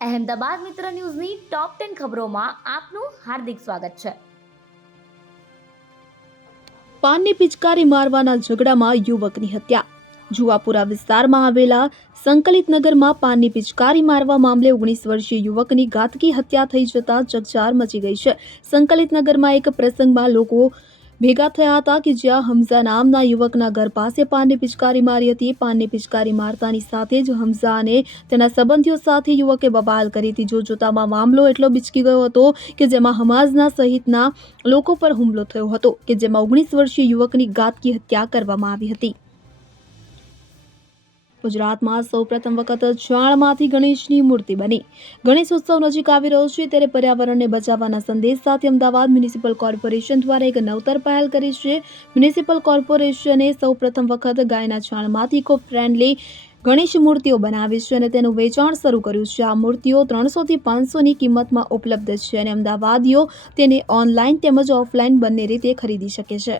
અહેમદાબાદ મિત્ર ન્યૂઝની ટોપ 10 ખબરોમાં આપનું હાર્દિક સ્વાગત છે. પાનની પિચકારી મારવાના ઝઘડામાં યુવકની હત્યા. જુવાપુરા વિસ્તારમાં આવેલા સંકલિત નગરમાં પાનની પિચકારી મારવા મામલે 19 વર્ષીય યુવકની ઘાતકી હત્યા થઈ જતા ચકચાર મચી ગઈ છે. સંકલિત નગરમાં એક પ્રસંગમાં લોકો ભેગા થયા હતા કે જ્યાં હમઝા નામના યુવકના ઘર પાસે પાનની પિચકારી મારી હતી. પાનની પિચકારી મારતાની સાથે જ હમઝા અને તેના સંબંધીઓ સાથે યુવકે બબાલ કરી હતી. જોતામાં મામલો એટલો બિચકી ગયો હતો કે જેમાં હમાઝના સહિતના લોકો પર હુમલો થયો હતો કે જેમાં 19 વર્ષીય યુવકની ઘાતકી હત્યા કરવામાં આવી હતી. ગુજરાતમાં સૌપ્રથમ વખત જાળમાંથી ગણેશની મૂર્તિ બની. ગણેશ ઉત્સવ નજીક આવી રહ્યો છે ત્યારે પર્યાવરણને બચાવવાના સંદેશ સાથે અમદાવાદ મ્યુનિસિપલ કોર્પોરેશન દ્વારા એક નવતર પહેલ કરી છે. મ્યુનિસિપલ કોર્પોરેશને સૌપ્રથમ વખત ગાયના છાણમાંથી ઇકો ફ્રેન્ડલી ગણેશ મૂર્તિઓ બનાવી છે અને તેનું વેચાણ શરૂ કર્યું છે. આ મૂર્તિઓ 300 થી 500ની કિંમતમાં ઉપલબ્ધ છે અને અમદાવાદીઓ તેને ઓનલાઈન તેમજ ઓફલાઈન બંને રીતે ખરીદી શકે છે.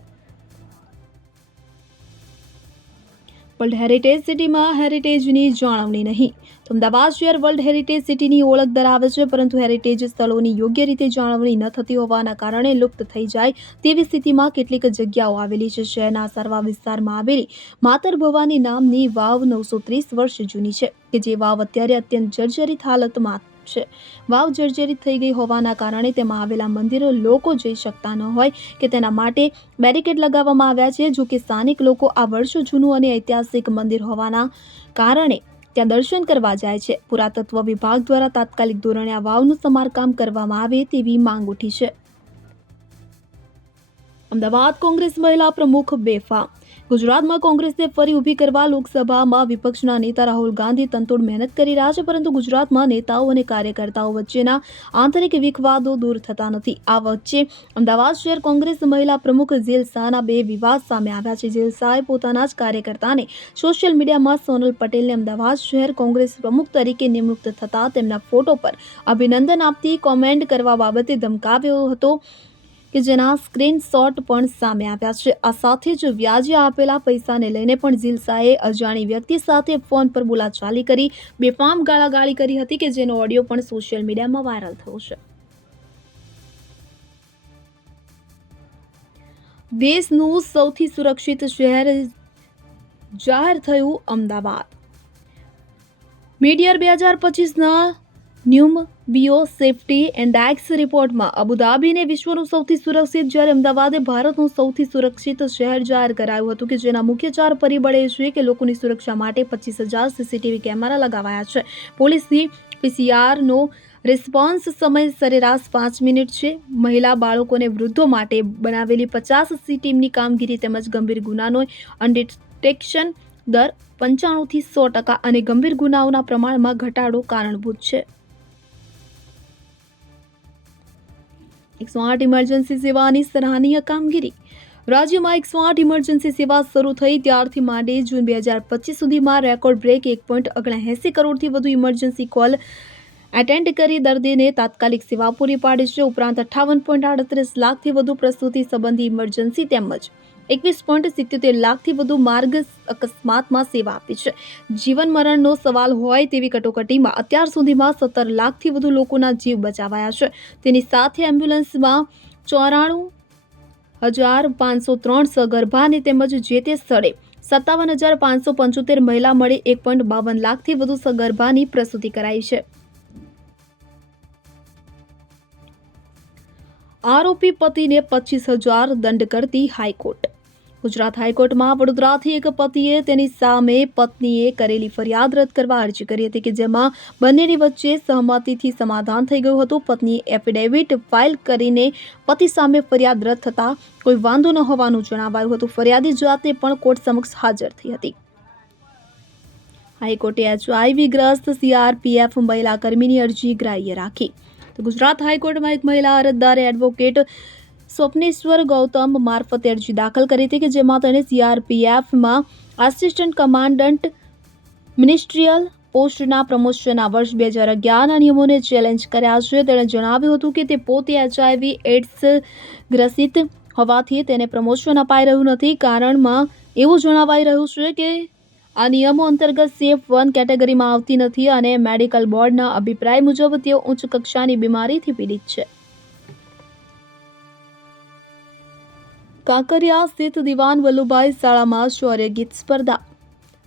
વર્લ્ડ હેરિટેજ સિટીમાં હેરિટેજની જાળવણી નહીં. તો અમદાવાદ શહેર વર્લ્ડ હેરિટેજ સિટીની ઓળખ ધરાવે છે, પરંતુ હેરિટેજ સ્થળોની યોગ્ય રીતે જાળવણી ન થતી હોવાના કારણે લુપ્ત થઈ જાય તેવી સ્થિતિમાં કેટલીક જગ્યાઓ આવેલી છે. શહેરના સરવા વિસ્તારમાં આવેલી માતર ભવાની નામની વાવ 930 વર્ષ જૂની છે કે જે વાવ અત્યારે અત્યંત જર્જરિત હાલતમાં છે. વાવ જર્જરિત થઈ ગઈ હોવાના કારણે તેમાં આવેલા મંદિરો લોકો જઈ શકતા ન હોય કે તેના માટે બેરિકેડ લગાવવામાં આવ્યા છે. જો કે સ્થાનિક લોકો આ વર્ષો જૂનું અને ઐતિહાસિક મંદિર હોવાના કારણે ત્યાં દર્શન કરવા જાય છે. પુરાતત્વ વિભાગ દ્વારા તાત્કાલિક ધોરણે આ વાવનું સમારકામ કરવામાં આવે તેવી માંગ ઉઠી છે. અમદાવાદ કોંગ્રેસ મહિલા પ્રમુખ બેફામ. ગુજરાતમાં કોંગ્રેસને ફરી ઊભી કરવા લોકસભામાં વિપક્ષના નેતા રાહુલ ગાંધી તનતોડ મહેનત કરી રહ્યા છે, પરંતુ ગુજરાતમાં નેતાઓ અને કાર્યકર્તાઓ વચ્ચેના આંતરિક વિખવાદો દૂર થતા નથી. આ વચ્ચે અમદાવાદ શહેર કોંગ્રેસ મહિલા પ્રમુખ ઝીલ શાહના બે વિવાદ સામે આવ્યા છે. ઝીલ શાહે પોતાના જ કાર્યકર્તાને સોશિયલ મીડિયામાં સોનલ પટેલને અમદાવાદ શહેર કોંગ્રેસ પ્રમુખ તરીકે નિમણૂક થતા તેમના ફોટો પર અભિનંદન આપતી કોમેન્ટ કરવા બાબતે ધમકાવ્યો હતો કે જેના સ્ક્રીનશોટ પણ સામે આવ્યા છે. આ સાથે જ વ્યાજે આપેલા પૈસાને લઈને પણ ઝીલ શાહે અજાણી વ્યક્તિ સાથે ફોન પર બોલાચાલી કરી બેફામ ગાળાગાળી કરી હતી કે જેનો ઓડિયો પણ સોશિયલ મીડિયામાં વાયરલ થયો છે. દેશનું સૌથી સુરક્ષિત શહેર જાહેર થયું અમદાવાદ. મીડિયર 2025ના ન્યુમ બીઓ સેફ્ટી ઇન્ડેક્સ રિપોર્ટમાં અબુધાબીને વિશ્વનું સૌથી સુરક્ષિત જ્યારે અમદાવાદે ભારતનું સૌથી સુરક્ષિત શહેર જાહેર કરાયું હતું કે જેના મુખ્ય 4 પરિબળ એ છે કે લોકોની સુરક્ષા માટે 25,000 સીસીટીવી કેમેરા લગાવાયા છે. પોલીસની પીસીઆરનો રિસ્પોન્સ સમય સરેરાશ 5 મિનિટ છે. મહિલા, બાળકો અને વૃદ્ધો માટે બનાવેલી 50 સી ટીમની કામગીરી તેમજ ગંભીર ગુનાનો અનડિટેક્શન દર 95 થી 100% અને ગંભીર ગુનાઓના પ્રમાણમાં ઘટાડો કારણભૂત છે. 108 ઇમરજન્સી સેવાની સરાહનીય કામગીરી. રાજ્યમાં 108 ઇમરજન્સી સેવા શરૂ થઈ ત્યારથી માંડી જૂન 2025 સુધીમાં રેકોર્ડ બ્રેક 1.79 કરોડથી વધુ ઇમરજન્સી કોલ એટેન્ડ કરી દર્દીને તાત્કાલિક સેવા પૂરી પાડી છે. ઉપરાંત 58.38 લાખથી વધુ પ્રસૂતિ સંબંધી ઇમરજન્સી તેમજ 21.77 લાખથી વધુ માર્ગ અકસ્માતમાં સેવા આપી છે. જીવન મરણનો સવાલ હોય તેવી કટોકટીમાં અત્યાર સુધીમાં 17 લાખથી વધુ લોકોના જીવ બચાવાયા છે. તેની સાથે એમ્બ્યુલન્સમાં 94,503 સગર્ભાને તેમજ જે તે સ્થળે 57,575 મહિલા મળી 1.52 લાખથી વધુ સગર્ભાની પ્રસૂતિ કરાઈ છે. આરોપી પતિને 25,000 દંડ કરતી હાઈકોર્ટ. ગુજરાત હાઈકોર્ટમાં વડોદરાથી એક પતિએ તેની સામે પત્નીએ કરેલી ફરિયાદ રદ કરવા અરજી કરી હતી કે જેમાં બંનેની વચ્ચે સહમતિથી સમાધાન થઈ ગયું હતું. પત્નીએ એફિડેવિટ ફાઇલ કરીને પતિ સામે ફરિયાદ રદ થતાં કોઈ વાંધો ન હોવાનું જણાવાયું હતું. ફરિયાદી જાતે પણ કોર્ટ સમક્ષ હાજર થઈ હતી. હાઈકોર્ટે HIV ગ્રસ્ત CRPF મહિલા કર્મીની અરજી ગ્રાહ્ય રાખી. તો ગુજરાત હાઈકોર્ટમાં એક મહિલા અરજદારે એડવોકેટ સ્વપ્નેશ્વર ગૌતમ મારફતે અરજી દાખલ કરી હતી કે જેમાં તેણે CRPFમાં આસિસ્ટન્ટ કમાન્ડન્ટ મિનિસ્ટ્રીયલ પોસ્ટના પ્રમોશનના વર્ષ 2011ના નિયમોને ચેલેન્જ કર્યા છે. તેણે જણાવ્યું હતું કે તે પોતે HIV એડ્સ ગ્રસિત હોવાથી તેને પ્રમોશન અપાઈ રહ્યું નથી. કારણમાં એવું જણાવાઈ રહ્યું છે કે આ નિયમો અંતર્ગત સેફ 1 કેટેગરીમાં આવતી નથી અને મેડિકલ બોર્ડના અભિપ્રાય મુજબ તેઓ ઉચ્ચ કક્ષાની બીમારીથી પીડિત છે. કાંકરિયા સ્થિત દિવાન વલ્લુભાઈ શાળામાં શૌર્ય ગીત સ્પર્ધા.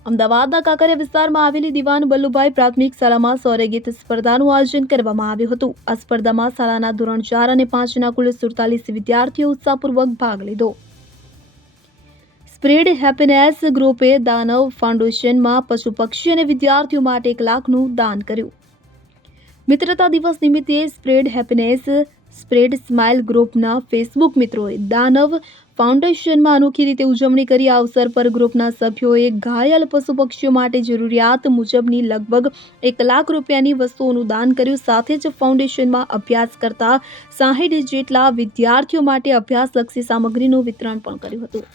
અમદાવાદના કાંકરિયા વિસ્તારમાં આવેલી દિવાન વલ્લુભાઈ પ્રાથમિક શાળામાં શૌર્ય ગીત સ્પર્ધાનું આયોજન કરવામાં આવ્યું હતું. આ સ્પર્ધામાં શાળાના ધોરણ 4 અને 5ના કુલ 47 વિદ્યાર્થીઓ ઉત્સાહપૂર્વક ભાગ લીધો. સ્પ્રેડ હેપીનેસ ગ્રુપે દાનવ ફાઉન્ડેશનમાં પશુ પક્ષી અને વિદ્યાર્થીઓ માટે 1 લાખનું દાન કર્યું. મિત્રતા દિવસ નિમિત્તે સ્પ્રેડ હેપીનેસ સ્પ્રેડ સ્માઇલ ગ્રુપના ફેસબુક મિત્રોએ દાનવ ફાઉન્ડેશનમાં અનોખી રીતે ઉજવણી કરી. આ અવસર પર ગ્રુપના સભ્યોએ ઘાયલ પશુ પક્ષીઓ માટે જરૂરિયાત મુજબની લગભગ 1 લાખ રૂપિયાની વસ્તુઓનું દાન કર્યું. સાથે જ ફાઉન્ડેશનમાં અભ્યાસ કરતા 60 જેટલા વિદ્યાર્થીઓ માટે અભ્યાસલક્ષી સામગ્રીનું વિતરણ પણ કર્યું હતું.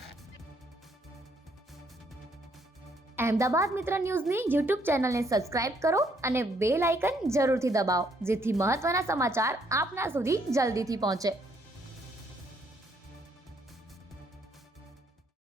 અહેમદાબાદ મિત્ર ન્યૂઝની યુટ્યુબ ચેનલને સબસ્ક્રાઇબ કરો અને બેલ આઇકન જરૂરથી દબાવો, જેથી મહત્ત્વના સમાચાર આપના સુધી જલ્દીથી પહોંચે.